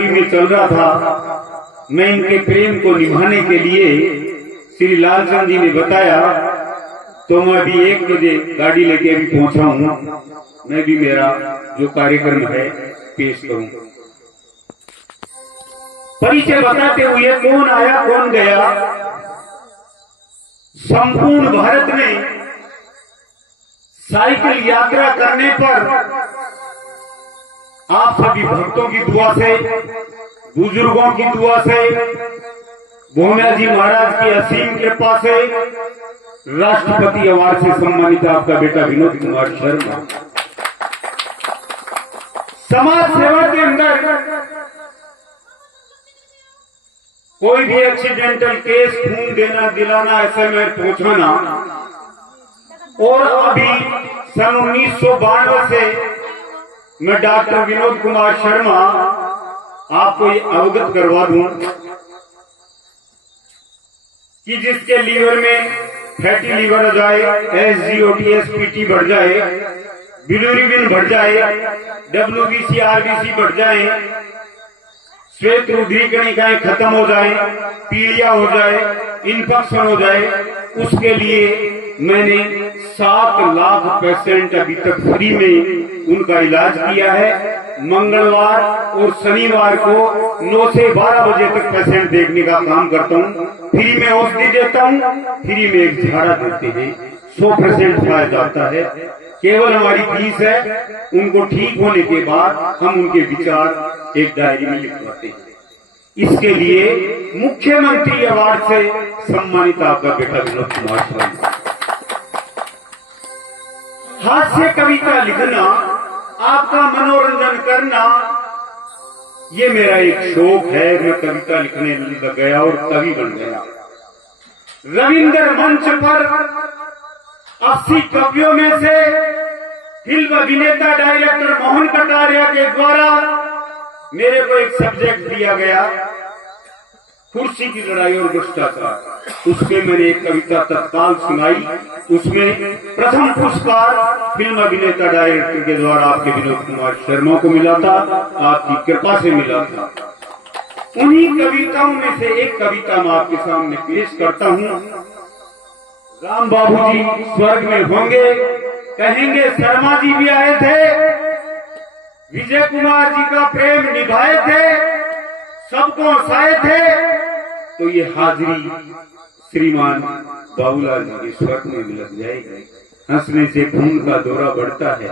जोड़ी में चल रहा था। मैं इनके प्रेम को निभाने के लिए श्री लालचंद जी ने बताया, तो मैं अभी 1 बजे गाड़ी लेके अभी पहुंचा हूँ। मैं भी मेरा जो कार्यक्रम है पेश करूँ। परिचय बताते हुए कौन आया कौन गया, संपूर्ण भारत में साइकिल यात्रा करने पर आप सभी भक्तों की दुआ से, बुजुर्गों की दुआ से, भोमिया जी महाराज की असीम कृपा से राष्ट्रपति अवार्ड से सम्मानित आपका बेटा विनोद कुमार शर्मा। समाज सेवा के अंदर कोई भी एक्सीडेंटल केस, खून देना दिलाना, ऐसे में पहुंचाना, और अभी सन 1992 से मैं डॉक्टर विनोद कुमार शर्मा आपको ये अवगत करवा दूं कि जिसके लीवर में फैटी लीवर हो जाए, SGOT SPT बढ़ जाए, बिलिरुबिन बढ़ जाए, WBC RBC बढ़ जाए, श्वेत रुधिर कणिकाएं खत्म हो जाए, पीलिया हो जाए, इन्फेक्शन हो जाए, उसके लिए मैंने 7 लाख पेशेंट अभी तक फ्री में उनका इलाज किया है। मंगलवार और शनिवार को 9 से 12 बजे तक पेशेंट देखने का काम करता हूँ। फ्री में औषधि देता हूँ, फ्री में एक झाड़ा देते हैं। 100% फायदा आता है। केवल हमारी फीस है, उनको ठीक होने के बाद हम उनके विचार एक डायरी में लिखवाते हैं। इसके लिए मुख्यमंत्री अवार्ड से सम्मानित आपका बेटा विनोद कुमार शर्मा। हास्य कविता लिखना, आपका मनोरंजन करना, ये मेरा एक शौक है। मैं कविता लिखने लग गया और कवि बन गया। रविंद्र मंच पर 80 कवियों में से फिल्म अभिनेता डायरेक्टर मोहन कटारिया के द्वारा मेरे को एक सब्जेक्ट दिया गया, कुर्सी की लड़ाई और भ्रष्टाचार। उसमें मैंने एक कविता तत्काल सुनाई। उसमें प्रथम पुरस्कार फिल्म अभिनेता डायरेक्टर के द्वारा आपके विनोद कुमार शर्मा को मिला था, आपकी कृपा से मिला था। उन्हीं कविताओं में से एक कविता मैं आपके सामने पेश करता हूँ। राम बाबू जी स्वर्ग में होंगे, कहेंगे शर्मा जी भी आए थे, विजय कुमार जी का प्रेम निभाए थे, सबको हंसाए थे, तो ये हाजिरी श्रीमान बाबूलाल जी के स्वर्ग में भी लग जाएगी। हंसने से खून का दौरा बढ़ता है,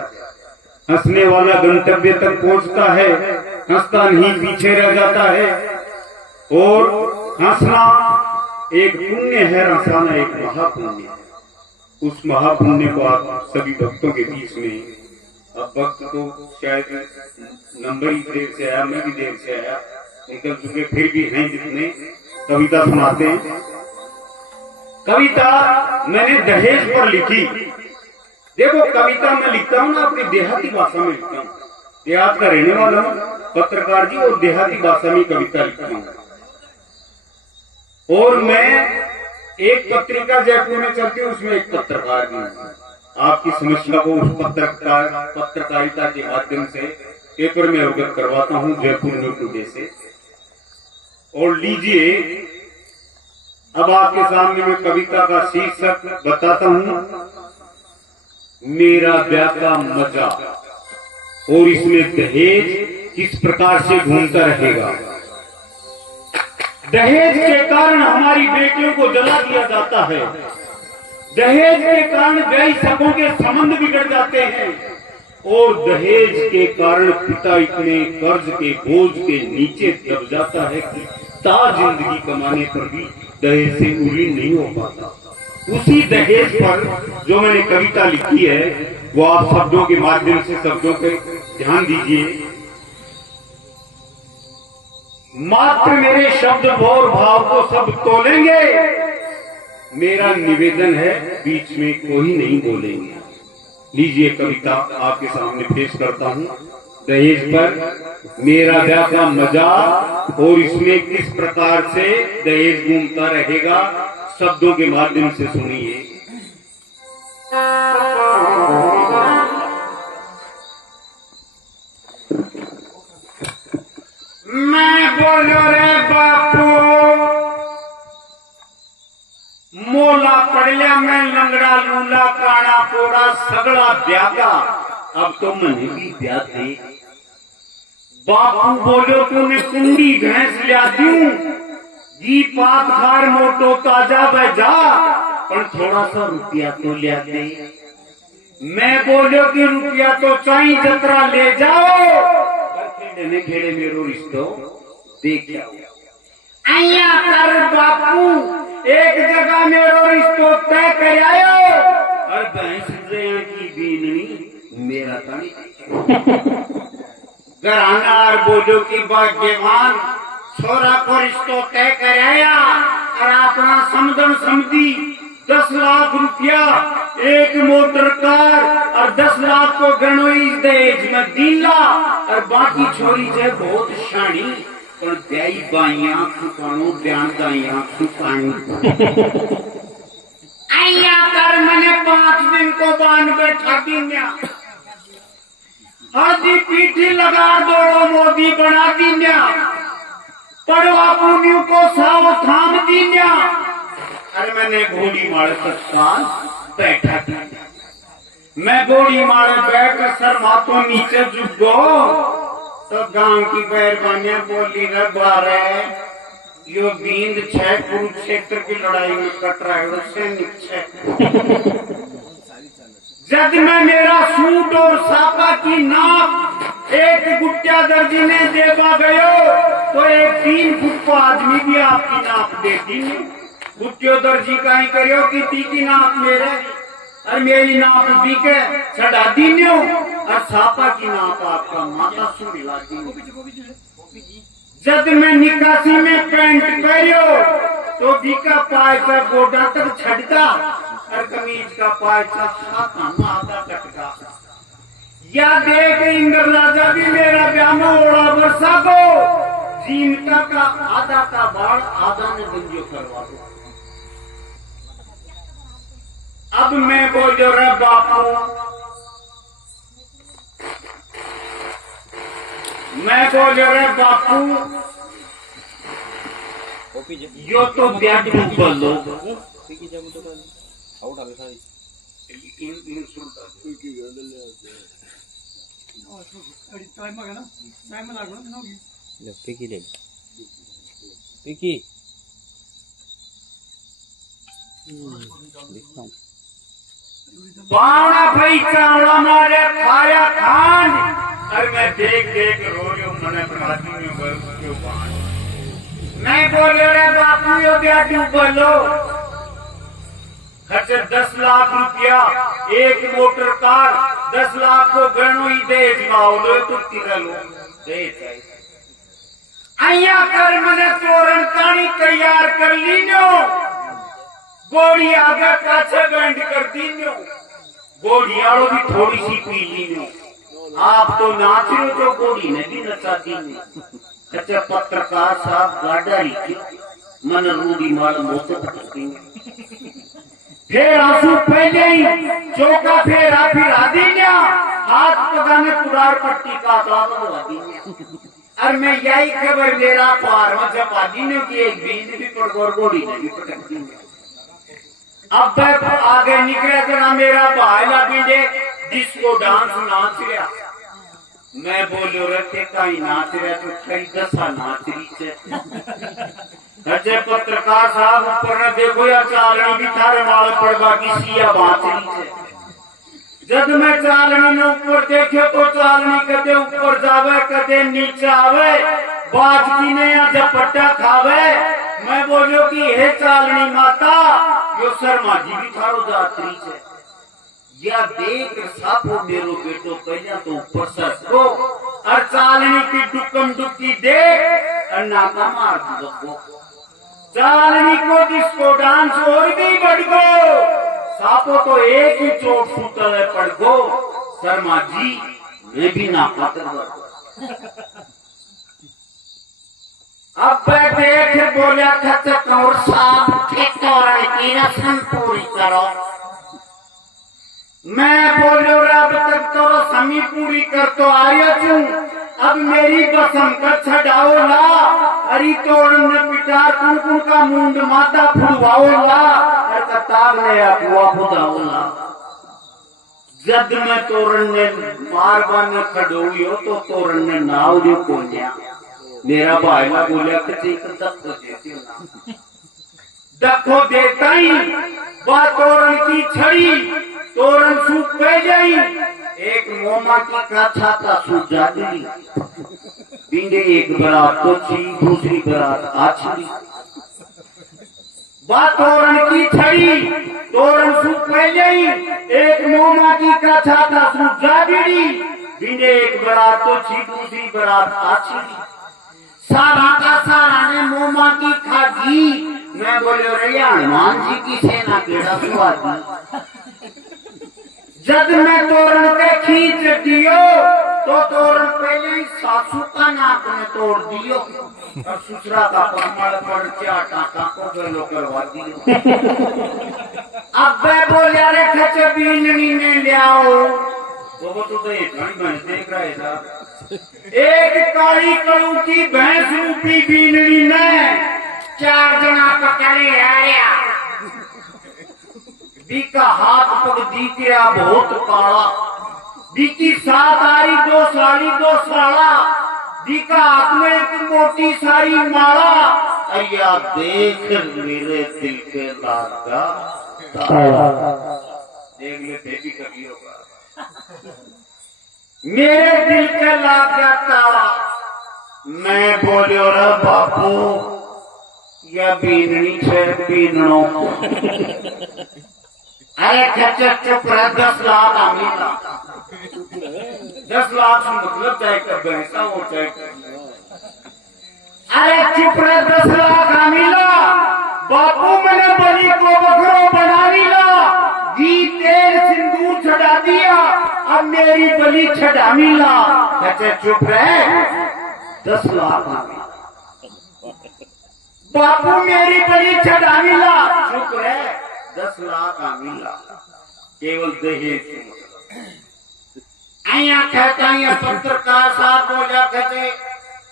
हंसने वाला गंतव्य तक पहुंचता है, हंसता नहीं पीछे रह जाता है। और हंसना एक पुण्य है, हंसाना एक महापुण्य है। उस महापुण्य को आप सभी भक्तों के बीच में, अब वक्त तो शायद नंबर ही देर से आया, मैं भी देर से आया, निकल चुके, फिर भी हैं जितने कविता सुनाते हैं। कविता मैंने दहेज पर लिखी। देखो, कविता मैं लिखता हूँ ना अपनी देहाती भाषा में लिखता हूँ। देहात का रहने वाला हूँ, पत्रकार जी, और देहाती भाषा में कविता लिखता हूँ। और मैं एक पत्रिका जयपुर में चलती है, उसमें एक पत्रकार भी हूँ। आपकी समस्या को उस पत्रकारिता के माध्यम से पेपर में अवगत करवाता हूँ, जयपुर न्यूज टुडे से। और लीजिए, अब आपके सामने मैं कविता का शीर्षक बताता हूँ, मेरा ब्याह का मजा। और इसमें दहेज किस प्रकार से घूमता रहेगा। दहेज के कारण हमारी बेटियों को जला दिया जाता है, दहेज के कारण गई सबों के संबंध बिगड़ जाते हैं, और दहेज के कारण पिता इतने कर्ज के बोझ के नीचे दब जाता है कि जिंदगी कमाने पर भी दहेज से उलीन नहीं हो पाता। उसी दहेज पर जो मैंने कविता लिखी है, वो आप शब्दों के माध्यम से शब्दों पे ध्यान दीजिए। मात्र मेरे शब्द और भाव को सब तोलेंगे, मेरा निवेदन है बीच में कोई नहीं बोलेंगे। लीजिए, कविता आपके सामने पेश करता हूँ, दहेज पर मेरा ब्याह का मजा, और इसमें किस प्रकार से दहेज घूमता रहेगा, शब्दों के माध्यम से सुनिए। मैं बोलो रे बापू मोला पड़िया मैं लंगड़ा लूला काना कोड़ा सगड़ा ब्यागा अब तो मैंने भी ब्याह दे। बापू बोलो तूने कुंडी भैंस लिया दूं जी पात खार मोटो ताजा बजा पर थोड़ा सा रुपया तो लिया दे। मैं बोलो कि रुपया तो चाई जतरा ले जाओ पर खेड़े ने खेड़े मेरो रिश्तो देख जाओ। आया कर बापू एक जगह मेरो रिश्तो तय कर आयो और भैंस की बीननी मेरा तानी घराना और बोलो की भाग्यवान छोरा को रिश्तो तय कर आया और अपना समझन समझी 10 लाख रुपया एक मोटर कार और 10 लाख को गणोई दहेज में दिला और बाकी छोरी से बहुत शानी पर ब्याई बाइयां सुकानो ध्यान दाइयां सुकानो आया कर मैंने 5 दिन को बांध बैठा दिया हाथी पीठी लगा दो मोदी बना दिया पड़वा पुनियों को साव थाम दिया। अरे मैंने घोड़ी मारे तत्काल बैठा था मैं घोड़ी मारे बैठ सर माथों नीचे झुक गो तो गांव की बैरबानियां बोली न बारे यो बींद 6 कुरुक्षेत्र की लड़ाई में कट रहा है उससे नीचे जब मैं मेरा सूट और सापा की नाप एक गुट्टिया दर्जी ने देवा गयो तो एक 3 फुट को आदमी भी आपकी नाप देती है। गुट्टियो दर्जी का ही करियो कि ती की नाप मेरे और मेरी नाप भी के चढ़ा दीन्यो और सापा की नाप आपका माता सुन ला दी। जब मैं निकासी में पैंट पहरियो तो बीका पाए का गोडा तक छड़ता और कमीज का पायचा आधा कटका या देख इंद्र राजा भी मेरा ब्यामो ओढ़ा वर्षा को जीनता का आधा का बाढ़ आधा ने गंजो करवा दो। अब मैं बोलो रे बापू मैं बोलो रे बापू यो तो ब्याज बोलो बावड़ा भाई चावड़ा मारे खाया खान और मैं देख देख रोयो मने बनाती में मैं बोले रे बापू यो ब्याजू बोलो खर्चे 10 लाख रुपया एक मोटर कार 10 लाख को गणो ही दहेज माओ तो तिरलो दहेज आया कर मैंने तोरण कानी तैयार कर लीनो गोड़ी आगे पाछे बैंड कर दीनो गोड़ी आड़ो भी थोड़ी सी पी लीनो आप तो नाच रहे तो गोड़ी ने भी नचा दीने। अच्छा पत्रकार साहब गाड़ी की मन रूढ़ी माल मोते पकड़ती फिर आंसू पहले ही चौका फेरा फिर आदीन्या हाथ पकाने कुड़ार पट्टी का और मैं यही खबर मेरा पार में जब आदीन्यों की एक बीज भी पड़ गोड़ी नहीं पटकती। अब आगे निकले तो मेरा भाई लगे जिसको डांस नाच रहा मैं बोलो रखे कहीं नाच रहा तो कई 10 नाच रही अजय पत्रकार साहब ऊपर न देखो या चालनी भी थारे माल पड़वा की सिया बांचरी से जब मैं चालनी ने ऊपर देखे तो चालनी कदे ऊपर जावे कदे नीचे आवे बाजकी ने या झपट्टा खावे मैं बोलो कि हे चालनी माता यो शर्मा जी भी थारो जात्री से या देख सापो मेरो बेटो पहले तो ऊपर सको और चालनी की डुकम डुकी देख और नाका मार दो चालनी को जिसको डांस और भी बढ़ गो सापो तो एक ही चोट सूतल पड़ गो शर्मा जी मैं भी ना पात्र अब देख बोलिया खचक और साफ ठेकोरण की रस्म पूरी करो मैं बोलो अब तक तो रस्मी पूरी कर तो आया हूँ अब मेरी बसम का छड़ाओ ला अरी तोड़न ने पिटार कुन का मुंड माता फुलवाओला और कताब ने अपुआ फुदाओला जद में तोरण ने मार बन खड़ोइयो तो तोरण ने नाव जो कोन्या मेरा भाई ने बोला कि दखो देता ही वह तोरण की छड़ी तोरण सूख पे गई एक मोमा की काछा था सूख जाती बिंदे एक बरात तो छी दूसरी बरात आछी वह तोरण की छड़ी तोरण सूख पे गई एक मोमा की काछा था सूख जाती बिंदे एक बरात तो छी दूसरी बरात आछी सारा का सारा ने मोमा की खागी मैं बोलो रे हनुमान जी की सेना केड़ा सुहागी जब मैं तोरण पे खींच दियो तो तोरण पहले ही सासू का नाक में तोड़ दियो और ससुरा का कमर पर चाटा को गलो करवा दियो अब मैं बोलिया रे खच बीननी ने ले आओ वो तो ये भैंस देख रहा है साहब एक काली कड़ू की भैंस रूपी बीननी ने 4 जना पकड़े आया बीका हाथ पग दीकरा बहुत काला बीकी साथ आई 2 साड़ी 2 साड़ा बीका हाथ में एक मोटी सारी माला अया देख मेरे दिल के लागा देख ले बेबी कभी होगा मेरे दिल के लागा ताला मैं बोलो रे बापू या बीननी छे बीननो अरे खच्चर चुप रह 10 लाख आमीला 10 लाख से मतलब चाहे कर भैंसा हो चाहे अरे चुप रह 10 लाख आमीला बापू मैंने बलि को बकरो बना लीला घी तेल सिंदूर चढ़ा दिया अब मेरी बलि चढ़ा मिला खच्चर चुप रह 10 लाख आमीला बापू मेरी बलि चढ़ा मिला चुप रह 10 लाख आमीला केवल दहेज अया कहता है पत्रकार साहब बोला कहते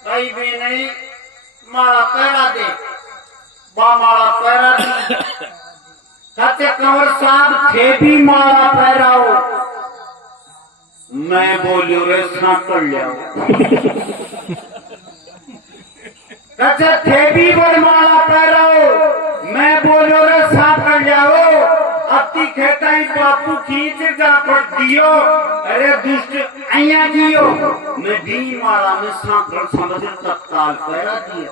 कई भी नहीं मारा पैरा दे मारा पैरा दे कहते कंवर साहब थे भी मारा पैराओ मैं बोलियो रे सांकड़ लिया कहते थे भी मारा पैराओ मैं बोलो रे साफ कर जाओ अति कहता ही बापू खींच जा पर दियो अरे दुष्ट अया दियो मैं भी मारा में सांकड़ समझ तत्काल पैरा दिया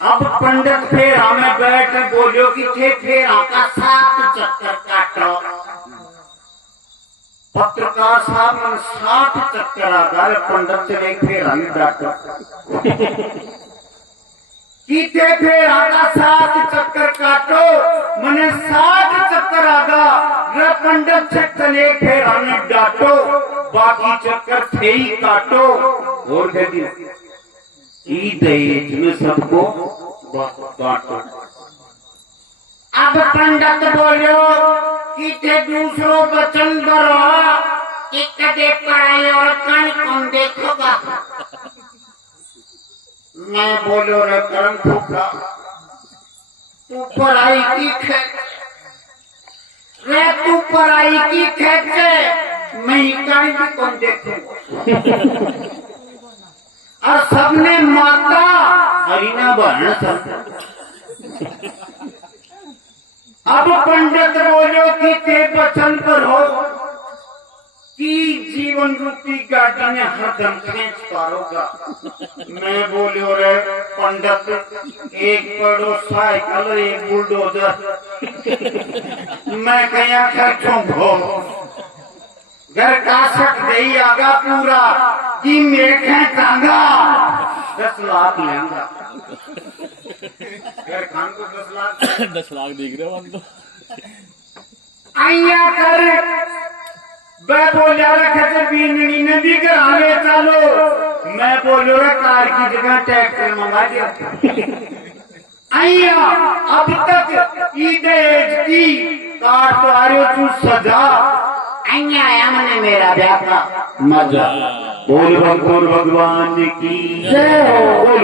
अब पंडित फिर हमें बैठ बोलो कि थे फिर का 7 चक्कर काटो पत्रकार साहब में 60 चक्कर आ गए पंडित से नहीं फिर हमें डांटो कीते फिर आगा 7 चक्कर काटो मने 60 चक्कर आगा रे पंडित से चले फिर हमें डांटो बाकी चक्कर थे ही काटो और कह दिया ई दहेज में सबको बांटो अब पंडित बोलो कीते दूसरों वचन करो कि कदे पढ़ाई और कण कौन देखोगा मैं बोलो रे करम फूका तू पढ़ाई की खेच रे तू पढ़ाई की खेच मैं कहीं भी कौन देखूंगा और सबने माता हरिना बहन सब अब पंडित बोलो कि ते वचन पर हो कि जीवन रूपी गाड़ी में हरदम खींच पारोगा मैं बोलो रे पंडित एक बड़ो साइकिल एक बुलडोजर मैं कहीं खर्चूंगा घर का सट दही आगा पूरा कि मेरे कांगा 10 लाख लेंगा घर खान को 10 लाख देख रहे हो हम तो आइया कर मैं बोलिया रखे बीननी ने भी घराने चलो मैं बोलो रे कार की जगह ट्रैक्टर मंगा दिया आइया अब तक ईदेज की कार तो आ रही तू सजा आइया आया मैंने मेरा ब्याह का मजा बोल भगवान की जय हो। बोल